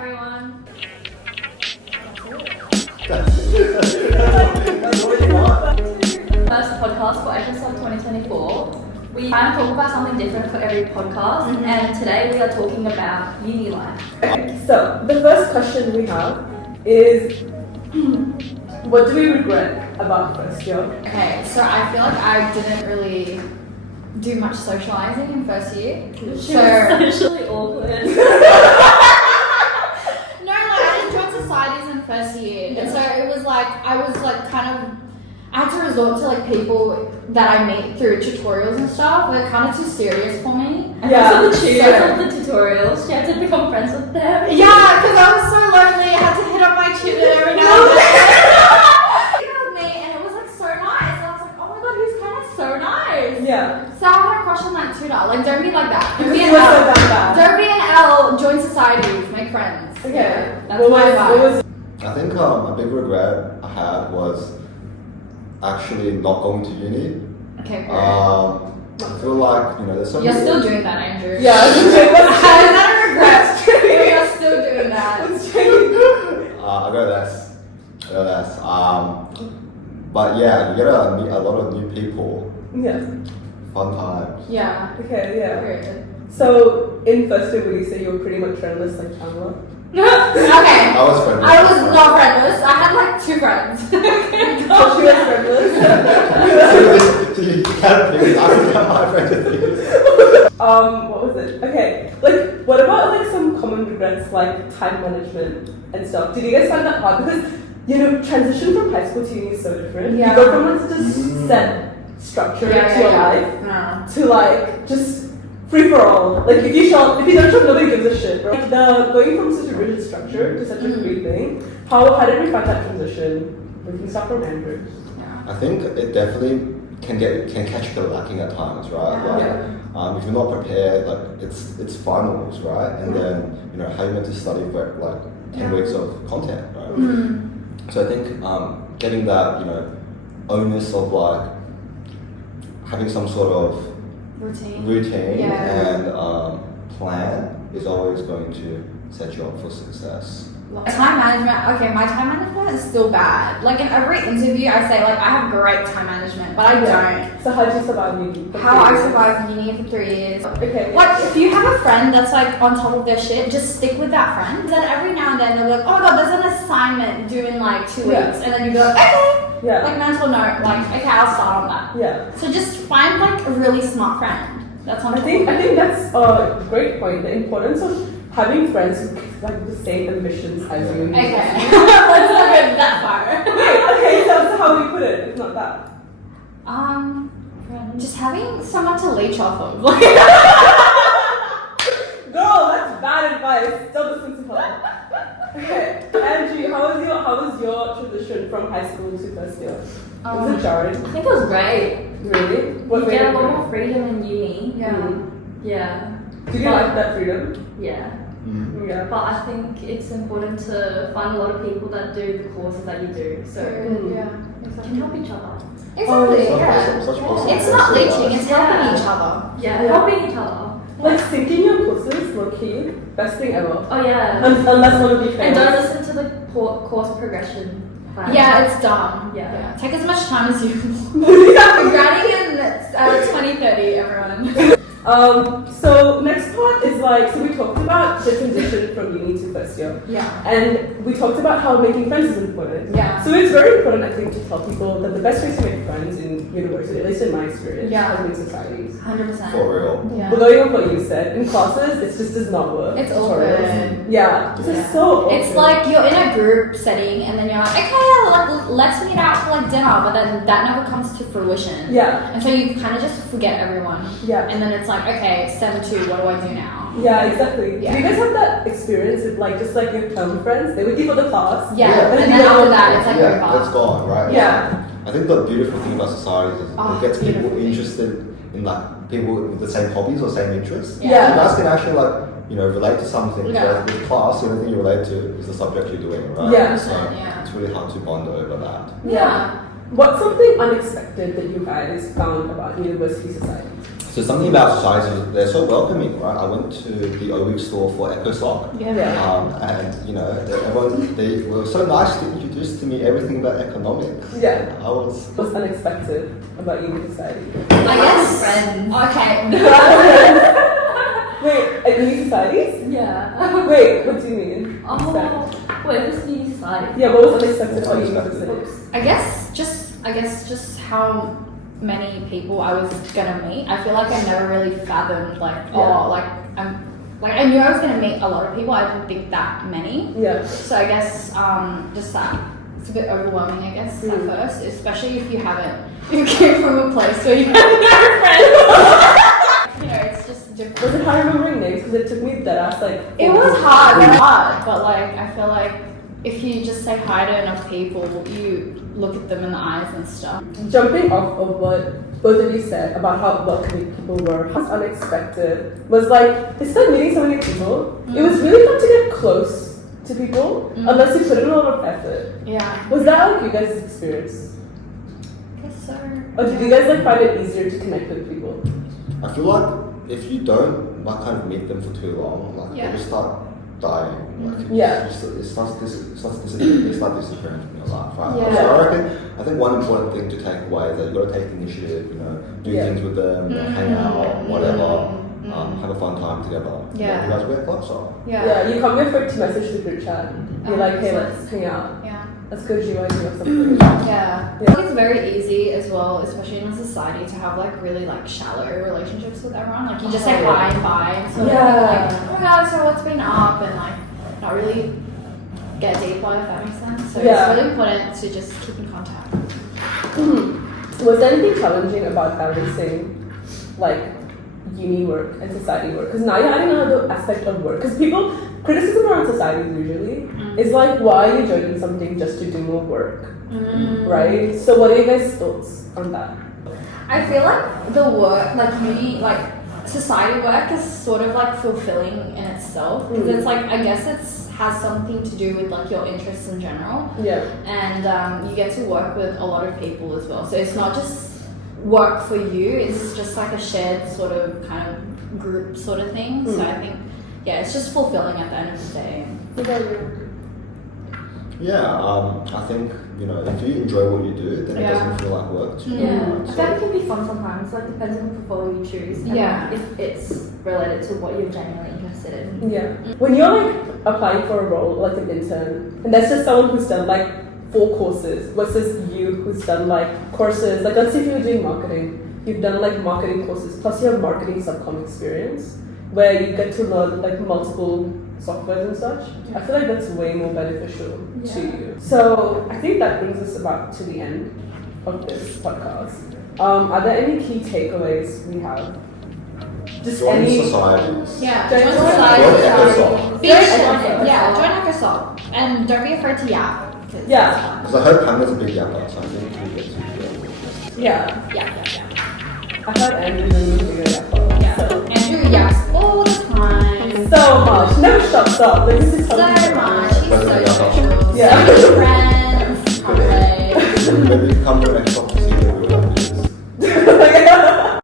everyone. First podcast for ECOSOC 2024. We try and talk about something different for every podcast, and today we are talking about uni life. So, the first question we have is, what do we regret about first year? Okay, so I feel like I didn't really do much socializing in first year. She was So socially awkward. no, like I didn't join societies in first year, and so it was like I was like I had to resort to like people that I meet through tutorials and stuff. They're kind of too serious for me. And Yeah. also the tutors of the tutorials, she had to become friends with them. Yeah, because I was so lonely. I had to hit up my tutor every now and then. He was me, and it was like so nice. I was like, oh my god, he's kind of so nice. Yeah. So I had a crush on that tutor. Like, don't be like that. Don't Because be you an were so L. bad. Don't be an L. Join societies. Make friends. Okay. Yeah, that's What my vibe. was I think a big regret I had was actually not going to uni. Okay, great. I feel like, there's so You're many... still doing that, Andrew. Yeah. How is that a regret? You're still doing that. I go less. But yeah, you get to meet a lot of new people. Yeah. Fun times. Yeah. Okay, yeah. Good. So, in first year, would you say you were pretty much friendless like Chandler? Okay. I was friendless. I was not friendless. I had like 2 friends. So she was friendless? So you can't think I was my friend. What was it? Okay, like, what about like some common regrets like time management and stuff? Did you guys find that hard? Because, transition from high school to uni is so different. Yeah. You go from like just set structure to your life No. to like just free for all. Like if you don't show, nobody gives a shit, bro. Like going from such a rigid structure to such a free thing. How did we find that transition? We can start from Andrew. I think it definitely can catch you lacking at times, right? Like, if you're not prepared, like it's finals, right? And then how you meant to study for like 10 weeks of content, right? So I think getting that onus of like having some sort of routine and plan is always going to set you up for success. Time management. Okay, my time management is still bad. Like in every interview, I say like I have great time management, but I don't. So how did you survive uni? How I survived uni for 3 years. Okay. Like if you have a friend that's like on top of their shit, just stick with that friend. Then every now and then they'll be like, oh my god, there's an assignment due in like 2 weeks, and then you go, okay. Yeah. Like mental note, like okay, I'll start on that. Yeah. So just find like a really smart friend. That's on I top think of it. that's a great point. The importance of having friends who like the same ambitions as you. Okay. Let's not go that far. Okay, so how do you put it? It's not that. Just having someone to leech off of. Girl, that's bad advice. Don't listen to her. Okay, Angie, how was your transition from high school to first year? Was it jarring? I think it was great. Really? What You made get it a lot great? more freedom in uni. Yeah. Yeah. Did you like that freedom? Yeah. Yeah. But I think it's important to find a lot of people that do the courses that you do, so Yeah. you can help each other. Exactly. Such Yeah. awesome, such awesome It's not advice. leeching. It's helping each other. Yeah, Yeah. helping each other. Like syncing your courses, low key, best thing ever. Oh yeah. Unless one of you And fails. don't listen to the course progression plan. Yeah, it's dumb. Yeah. Take as much time as you want. Granny in 2030, everyone. So next part is like, so we talked about the transition from uni to first year. Yeah. And we talked about how making friends is important. Yeah. So it's very important, I think, to tell people that the best way to make friends in university, at least in my experience, Yeah. is in societies. 100%. For real. Yeah. But going on what you said, in classes, it just does not work. It's Tutorials. awkward. Yeah. It's just so awkward. It's like you're in a group setting and then you're like, okay, let's meet out for like dinner, but then that never comes to fruition. Yeah. And so you kind of just forget everyone. Yeah. And then it's like, okay, 7-2, what do I do now? Yeah, exactly. Yeah. Do you guys have that experience with like just like your term friends? They would give for the class. Yeah. Yeah. And then you after go- that, it's like Yeah, over. it's gone, right? Yeah. I think the beautiful thing about society is Oh, it gets people beautiful. interested in like people with the same hobbies or same interests. Yeah. Yeah. So you guys can actually like relate to something. Yeah. So with class, the only thing you relate to is the subject you're doing, right? Yeah. So Yeah. it's really hard to bond over that. Yeah. What's something unexpected that you guys found about university society? So something about societies, they're so welcoming, right? I went to the O-Week store for ECOSOC, and you know, everyone, they were so nice to introduce to me everything about economics. Yeah. I was What's unexpected about uni society? I guess. Friends. Okay. Wait, at uni societies? Yeah. Wait, what do you mean? Oh, wait, who's uni society? Yeah, what was unexpected about uni Unexpected. societies? I guess just how many people I was gonna meet. I feel like I never really fathomed I knew I was gonna meet a lot of people. I didn't think that many. Yeah. So I guess just that it's a bit overwhelming. I guess at first, especially if you came from a place where you have no friends. You know, it's just different. Was it hard remembering names? Because it took me deadass like. It was hard, but like I feel like if you just say hi to enough people, you look at them in the eyes and stuff. Jumping off of what both of you said about how welcoming people were, how unexpected was like, instead of meeting so many people, it was really fun to get close to people unless you put in a lot of effort. Yeah. Was that like you guys' experience? I guess so. Or did you guys like find it easier to connect with people? I feel like if you don't like kind of meet them for too long, like they just start dying. Like it starts disappearing. They start disappearing from your life, right? Yeah. So I think one important thing to take away is that you got to take the initiative. You know, do things with them, you know, hang out, whatever. Have a fun time together. Yeah. You guys wear clothes on. Yeah, you come here to message the group chat. You're like, hey, let's hang out. Yeah. Let's go to GYG or something. Yeah. I think it's very easy as well, especially in a society, to have like really like shallow relationships with everyone. Like you just say hi and bye and sort of like, oh my god, so what's been up, and like not really get deeper, if that makes sense. So it's really important to just keep in contact. Was there anything challenging about balancing like uni work and society work? Because now you're adding another aspect of work. Because people, criticism around society usually is like, why are you joining something just to do more work? Right? So what are you guys' thoughts on that? I feel like the work, like uni, like society work is sort of like fulfilling in itself. Because it's like, I guess has something to do with like your interests in general. Yeah. And you get to work with a lot of people as well. So it's not just work for you, it's just like a shared sort of kind of group sort of thing. So I think, it's just fulfilling at the end of the day. I think, you know, if you enjoy what you do, then it doesn't feel like work to you. I think it can be fun sometimes, like depends on the portfolio you choose. And if it's related to what you're genuinely interested in. Yeah. When you're like applying for a role, like an intern, and that's just someone who's done like 4 courses versus you who's done like courses, like let's say if you're doing marketing, you've done like marketing courses, plus you have marketing subcom experience, where you get to learn like multiple softwares and such. I feel like that's way more beneficial to you. So I think that brings us about to the end of this podcast. Are there any key takeaways we have? Just Join any societies. Yeah, Join join society. society. Join ECOSOC. And don't be afraid to yap. Yeah. Because I heard Pamela's a big yapper, so I think we get to Yeah. Yeah. I heard Andrew really figured it out. Yeah. So. Andrew yaps all the time. So much. Never shuts up. Like, this is So something much. He's so social. Yeah. So friends. Hooray. Maybe come to an Xbox to see what we're doing. Yeah.